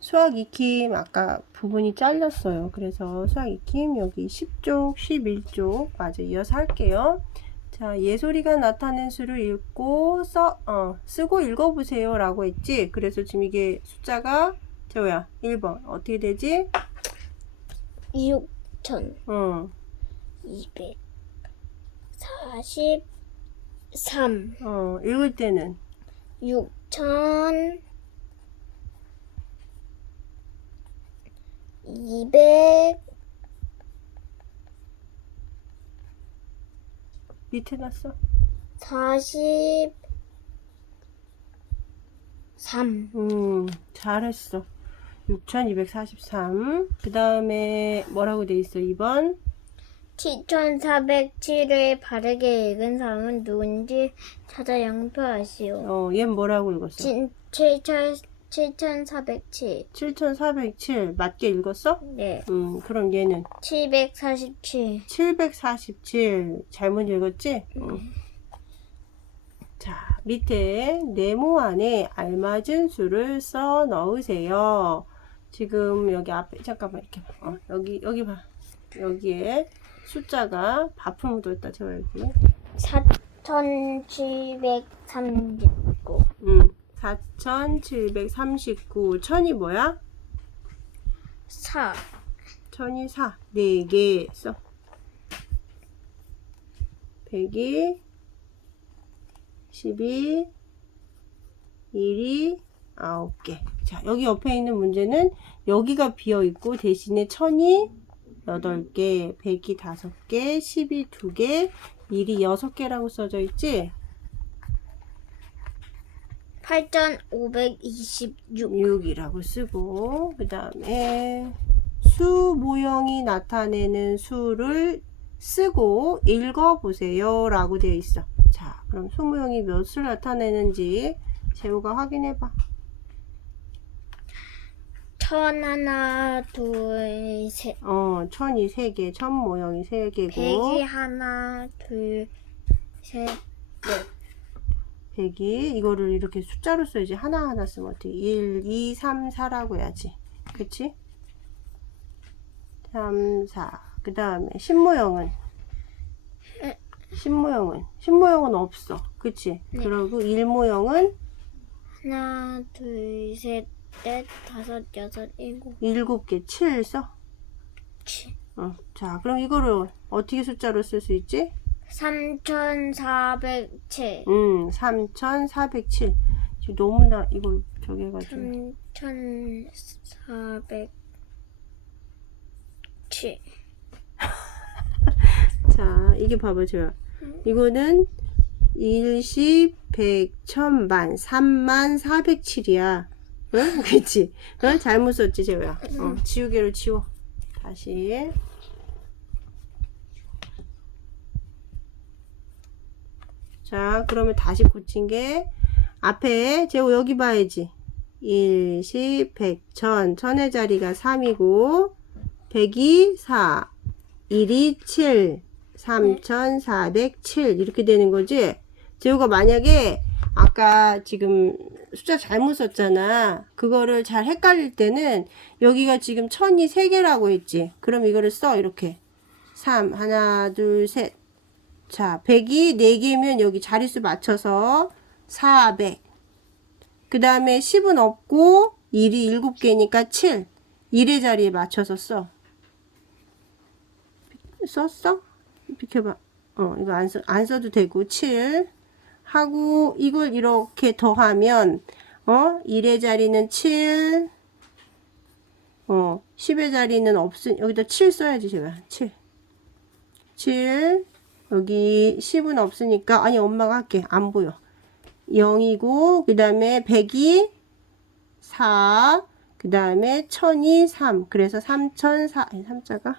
수학 익힘 아까 부분이 잘렸어요. 그래서 수학 익힘 여기 10쪽, 11쪽 마저 이어서 할게요. 자, 예솔이가 나타낸 수를 읽고 써, 어, 쓰고 읽어보세요 라고 했지. 그래서 지금 이게 숫자가 저야 1번 어떻게 되지? 6천 어, 243 어, 읽을 때는 6천 200 밑에 놨어. 43 음, 잘했어. 6243. 그 다음에 뭐라고 돼 있어? 2번. 7407을 바르게 읽은 사람은 누군지 찾아 영표하시오. 어, 얘는 뭐라고 읽었어? 진, 7, 7407. 7407. 맞게 읽었어? 네. 음, 그럼 얘는 747. 747. 잘못 읽었지? 음. 자, 밑에 네모 안에 알맞은 수를 써 넣으세요. 지금 여기 앞에, 잠깐만, 이렇게 봐. 어, 여기, 여기 봐. 여기에 숫자가 바풍 묻어있다. 제가 여기. 4739. 음, 4739. 천이 뭐야? 4. 천이 4. 4개 써. 100이 12 1이 9개. 자, 여기 옆에 있는 문제는 여기가 비어 있고 대신에 천이 8개, 100이 5개, 10이 2개, 1이 6개라고 써져 있지? 8526. 6이라고 쓰고 그 다음에 수 모형이 나타내는 수를 쓰고 읽어보세요 라고 되어 있어 자 그럼 수 모형이 몇 수를 나타내는지 재우가 확인해봐 천 하나 둘 셋. 어 천이 3개 천 모형이 3개고 백이 하나 둘 셋. 백이 이거를 이렇게 숫자로 써야지 하나하나 쓰면 어떻게 1, 2, 3, 4라고 해야지 그치? 3, 4. 그 다음에 신모형은 신모형은 신모형은 없어 그치? 네. 그리고 일모형은 하나 둘 셋. 넷, 다섯, 여섯, 일곱, 7개 7 써? 칠. 어. 자 그럼 이거를 어떻게 숫자로 쓸 수 있지? 3407. 음 3407 지금 너무나 이걸 저기 해가지고 3407. 자, 이게 봐봐, 저. 이거는 일십, 백, 천만, 삼만, 사백칠이야. 응? 그치? 응? 잘못 썼지, 재호야. 어, 지우개로 치워. 다시. 자, 그러면 다시 고친 게, 앞에, 재호 여기 봐야지. 일십, 백, 천. 천의 자리가 3이고, 백이 4. 1이 7, 3,407 이렇게 되는 거지. 재우가 만약에 아까 지금 숫자 잘못 썼잖아. 그거를 잘 헷갈릴 때는 여기가 지금 천이 3개라고 했지. 그럼 이거를 써 이렇게. 3 하나 둘 셋. 자, 100이 4개면 여기 자릿수 맞춰서 400. 그 다음에 10은 없고 1이 7개니까 7. 1의 자리에 맞춰서 써. 썼어? 비켜봐. 어, 이거 안, 써, 안 써도 되고, 7. 하고, 이걸 이렇게 더하면, 어, 1의 자리는 7. 어, 10의 자리는 없으, 여기다 7 써야지, 제발. 7. 7. 여기 10은 없으니까, 아니, 엄마가 할게. 안 보여. 0이고, 그 다음에 100이 4. 그 다음에 1000이 3. 그래서 3004, 3자가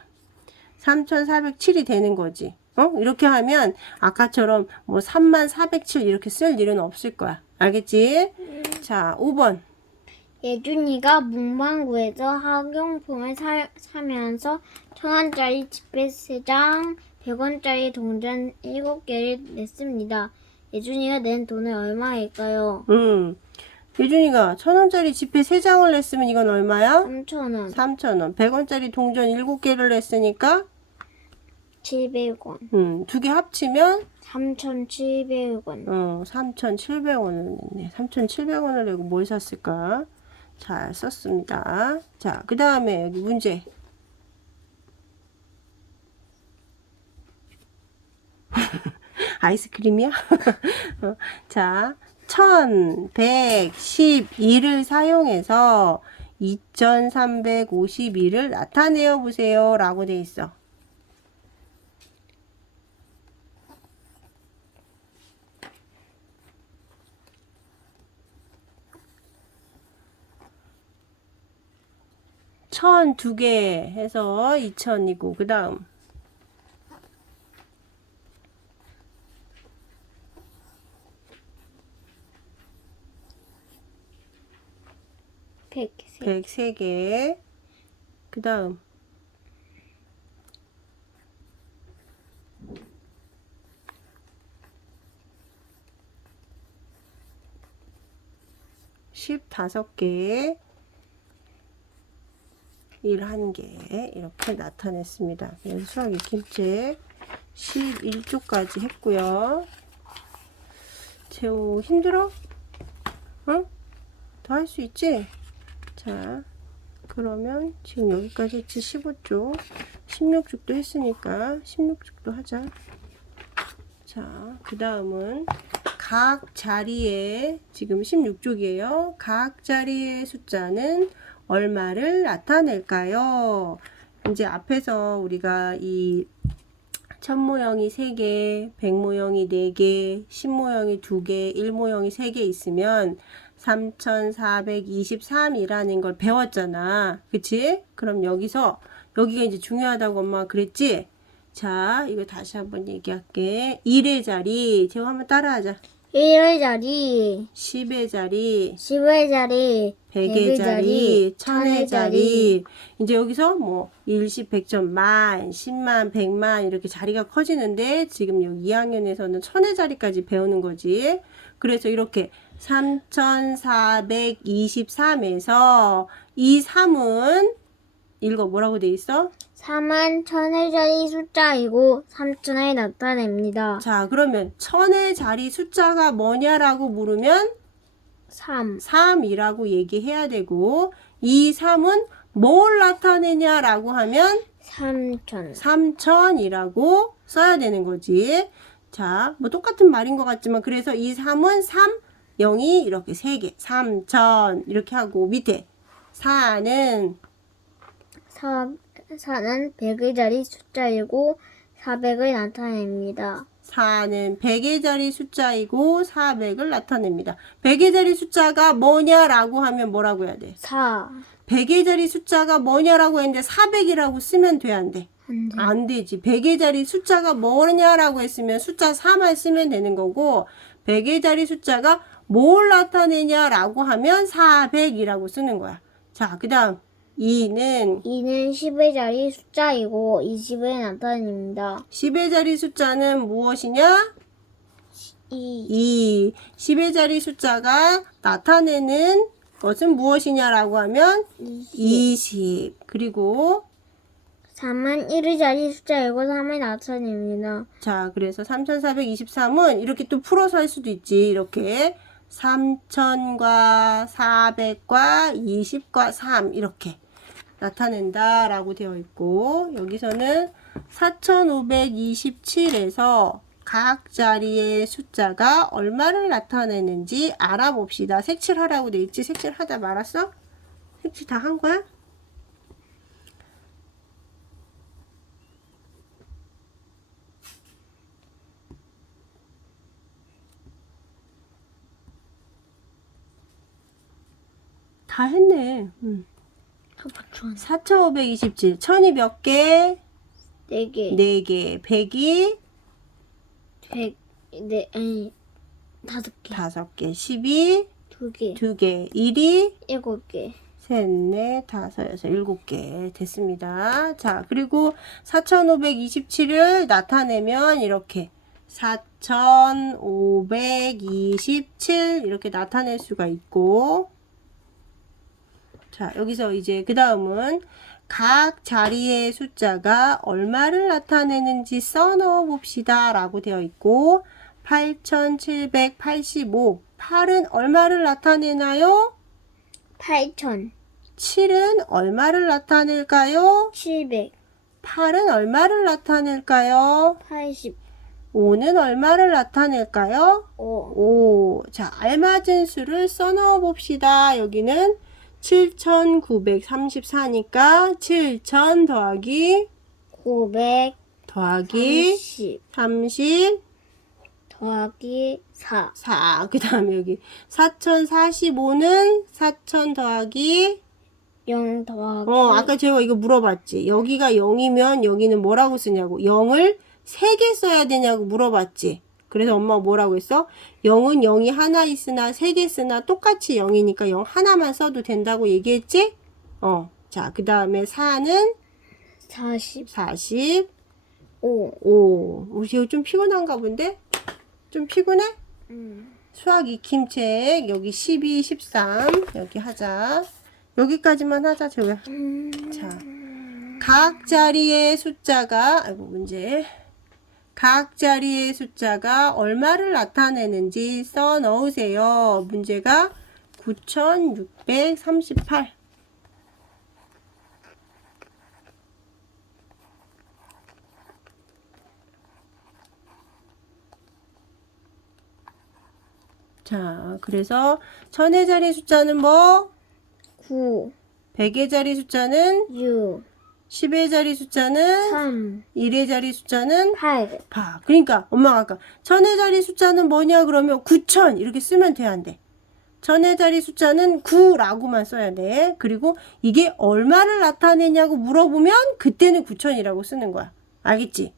3407이 되는 거지. 어? 이렇게 하면 아까처럼 뭐 3407 이렇게 쓸 일은 없을 거야. 알겠지? 자, 5번. 예준이가 문방구에서 학용품을 사, 사면서 천원짜리 지폐 3장, 100원짜리 동전 7개를 냈습니다. 예준이가 낸 돈은 얼마일까요? 음. 예준이가 천 원짜리 지폐 세 장을 냈으면 이건 얼마야? 3,000원, 3,000원. 100원짜리 동전 7개를 냈으니까, 700원, 음, 두 개 합치면, 3,700원, 어, 3,700원을 냈네. 3,700원을 내고 뭘 샀을까? 잘 썼습니다. 자, 그 다음에 여기 문제. 아이스크림이야? 어, 자, 1112를 사용해서 2352를 나타내어 보세요. 라고 돼 있어. 천 두 개 해서 2000이고, 그 다음. 100세, 103개. 그 다음. 십다섯 개, 일 한 개 이렇게 나타냈습니다. 그래서 수학 익힘책 11조까지 했고요. 재호 힘들어? 응? 더 할 수 있지? 자, 그러면 지금 여기까지 했지 15쪽, 16쪽도 했으니까 16쪽도 하자. 자, 그 다음은 각 자리에 지금 16쪽이에요. 각 자리의 숫자는 얼마를 나타낼까요? 이제 앞에서 우리가 이 천모형이 3개, 백모형이 4개, 십모형이 2개, 일모형이 3개 있으면 3423이라는 걸 배웠잖아. 그치? 그럼 여기서, 여기가 이제 중요하다고 엄마가 그랬지? 자, 이거 다시 한번 얘기할게. 1의 자리, 제가 한번 따라하자. 1의 자리, 10의 자리, 10의 자리, 100의 자리, 1000의 자리. 이제 여기서 뭐 1, 10, 100점, 만, 10만, 100만 이렇게 자리가 커지는데 지금 여기 2학년에서는 1000의 자리까지 배우는 거지. 그래서 이렇게 3423에서 이 3은 읽어 뭐라고 돼 있어? 3은 천의 자리 숫자이고 3천에 나타냅니다. 자, 그러면 1000의 자리 숫자가 뭐냐라고 물으면 3, 3이라고 얘기해야 되고 이 3은 뭘 나타내냐라고 하면 3천, 3000이라고 써야 되는 거지. 자, 뭐 똑같은 말인 것 같지만 그래서 이 3은 3, 0이 이렇게 3개, 3000 이렇게 하고 밑에 4는 4, 4는 100의 자리 숫자이고 400을 나타냅니다. 4는 100의 자리 숫자이고 400을 나타냅니다. 100의 자리 숫자가 뭐냐라고 하면 뭐라고 해야 돼? 4, 100의 자리 숫자가 뭐냐라고 했는데 400이라고 쓰면 돼, 안 돼? 안 돼. 안 되지. 100의 자리 숫자가 뭐냐라고 했으면 숫자 4만 쓰면 되는 거고 100의 자리 숫자가 뭘 나타내냐라고 하면 400이라고 쓰는 거야. 자, 그 다음 2는 2는 10의 자리 숫자이고 20을 나타냅니다. 10의 자리 숫자는 무엇이냐? 2, 2. 10의 자리 숫자가 나타내는 것은 무엇이냐라고 하면 20. 20. 그리고 3은 1의 자리 숫자이고 3을 나타냅니다. 자, 그래서 3423은 이렇게 또 풀어서 할 수도 있지. 이렇게 3000과 400과 20과 3 이렇게 나타낸다 라고 되어 있고 여기서는 4527에서 각 자리의 숫자가 얼마를 나타내는지 알아봅시다. 색칠하라고 돼 있지? 색칠하다 말았어? 색칠 다 한 거야? 다 했네. 음. 4527. 천이 몇 개? 4개, 네 개. 백이 100, 네, 아니, 5개, 다섯 개. 십이 2개, 두 개. 일이 7개, 셋, 넷, 다섯, 여섯, 일곱 개 됐습니다. 자, 그리고 4527을 나타내면 이렇게 4527 이렇게 나타낼 수가 있고 자 여기서 이제 그 다음은 각 자리의 숫자가 얼마를 나타내는지 써넣어 봅시다 라고 되어 있고 8785 8은 얼마를 나타내나요? 8천 7은 얼마를 나타낼까요? 7백 8은 얼마를 나타낼까요? 80 5는 얼마를 나타낼까요? 5 5. 자, 알맞은 수를 써넣어 봅시다. 여기는 7,934니까 7,000 더하기 900 더하기 30 34. 더하기 4그 다음에 여기 4,045는 4,000 더하기 0 더하기 어, 아까 제가 이거 물어봤지. 여기가 0이면 여기는 뭐라고 쓰냐고. 0을 3개 써야 되냐고 물어봤지. 그래서 엄마가 뭐라고 했어? 0은 0이 하나 있으나 3개 쓰나 똑같이 0이니까 0 하나만 써도 된다고 얘기했지? 어. 자, 그 다음에 4는 45 45. 우리 지금 좀 피곤한가 본데? 좀 피곤해? 음. 수학 익힘책 여기 12, 13 여기 하자. 여기까지만 하자, 재호야. 음. 자, 각 자리의 숫자가 아이고 문제. 각 자리의 숫자가 얼마를 나타내는지 써 넣으세요. 문제가 9638. 자, 그래서 천의 자리 숫자는 뭐? 9 백의 자리 숫자는 6 10의 자리 숫자는 3 1의 자리 숫자는 8 봐. 그러니까 엄마가 아까 천의 자리 숫자는 뭐냐 그러면 9천 이렇게 쓰면 돼야 안 돼. 천의 자리 숫자는 9라고만 써야 돼. 그리고 이게 얼마를 나타내냐고 물어보면 그때는 9천이라고 쓰는 거야. 알겠지?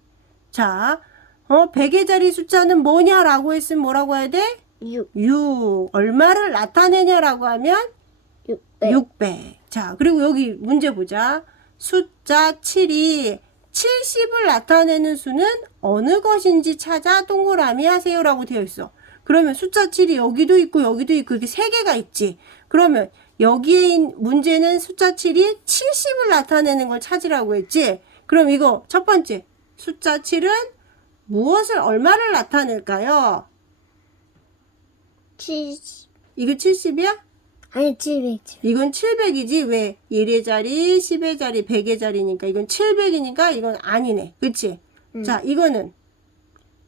자, 어, 100의 자리 숫자는 뭐냐라고 했으면 뭐라고 해야 돼? 6 6. 얼마를 나타내냐라고 하면 600 600. 자, 그리고 여기 문제 보자. 숫자 7이 70을 나타내는 수는 어느 것인지 찾아 동그라미 하세요 라고 되어 있어. 그러면 숫자 7이 여기도 있고 여기도 있고 이렇게 세 개가 있지. 그러면 여기에 있는 문제는 숫자 7이 70을 나타내는 걸 찾으라고 했지. 그럼 이거 첫 번째 숫자 7은 무엇을 얼마를 나타낼까요? 70 이거 70이야? 아니 700 이건 700이지 왜 1의 자리, 10의 자리, 100의 자리니까 이건 700이니까 이건 아니네. 그치? 음. 자 이거는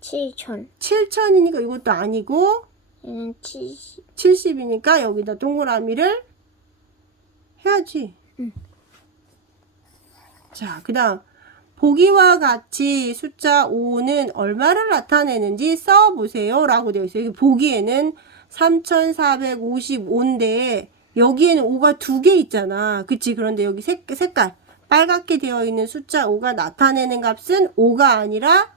7000 7000이니까 이것도 아니고 얘는 70 70이니까 여기다 동그라미를 해야지. 음. 자, 그 다음. 보기와 같이 숫자 5는 얼마를 나타내는지 써보세요. 라고 되어 있어요. 여기 보기에는 3455인데, 여기에는 5가 두 개 있잖아. 그치? 그런데 여기 색, 색깔. 빨갛게 되어 있는 숫자 5가 나타내는 값은 5가 아니라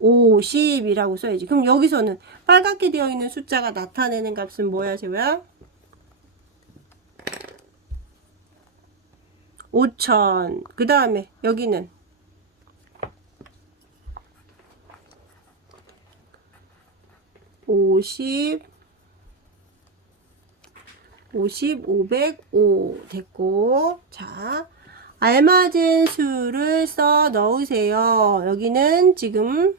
50이라고 써야지. 그럼 여기서는 빨갛게 되어 있는 숫자가 나타내는 값은 뭐야, 재호야? 5천. 그 다음에 여기는 오 십, 오십, 오백, 오 됐고 자 알맞은 수를 써 넣으세요. 여기는 지금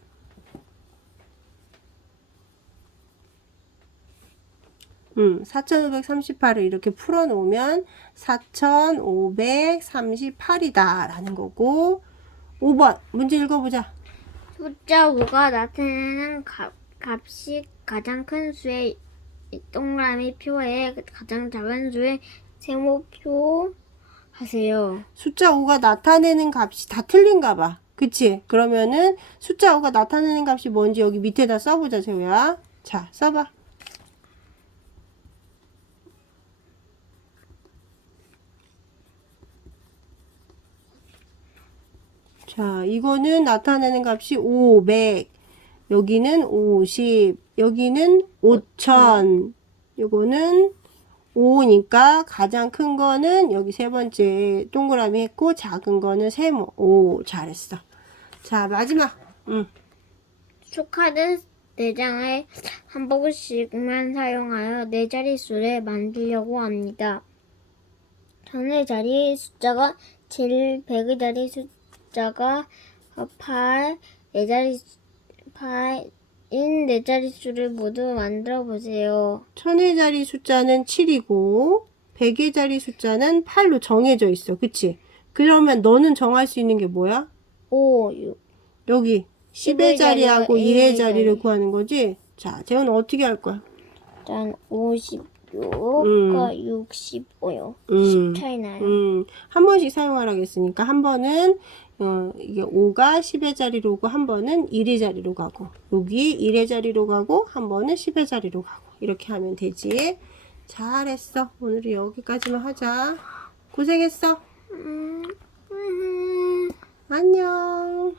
음, 4,538을 이렇게 풀어 놓으면 4,538이다 라는 거고 5번 문제 읽어보자. 숫자 5가 나타내는 값, 값이 가장 큰 수의 동그라미 표에 가장 작은 수의 세모표 하세요. 숫자 5가 나타내는 값이 다 틀린가 봐. 그치? 그러면은 숫자 5가 나타내는 값이 뭔지 여기 밑에다 써보자, 재호야. 자, 써봐. 자, 이거는 나타내는 값이 500. 여기는 50. 여기는 5000. 요거는 5니까 가장 큰 거는 여기 세 번째 동그라미 했고 작은 거는 세모. 오, 잘했어. 자, 마지막. 응. 축하드 4장을 한 번씩만 사용하여 네 자릿수를 만들려고 합니다. 전의 자리 숫자가 7, 100의 자리 숫자가 8, 네 자리 8 인 네 자릿수를 모두 만들어 보세요. 천의 자리 숫자는 7이고 100의 자리 숫자는 8로 정해져 있어. 그치? 그러면 너는 정할 수 있는 게 뭐야? 5, 6. 여기 10의 10의 자리하고 자리와 1의 1의 자리를 자리. 구하는 거지? 자, 재훈 어떻게 할 거야? 일단 56과 65요. 음. 10 차이 나요. 음, 한 번씩 사용하라고 했으니까 한 번은 어, 이게 5가 10의 자리로 오고 한 번은 1의 자리로 가고 여기 1의 자리로 가고 한 번은 10의 자리로 가고 이렇게 하면 되지. 잘했어. 오늘은 여기까지만 하자. 고생했어. 음, 음. 안녕.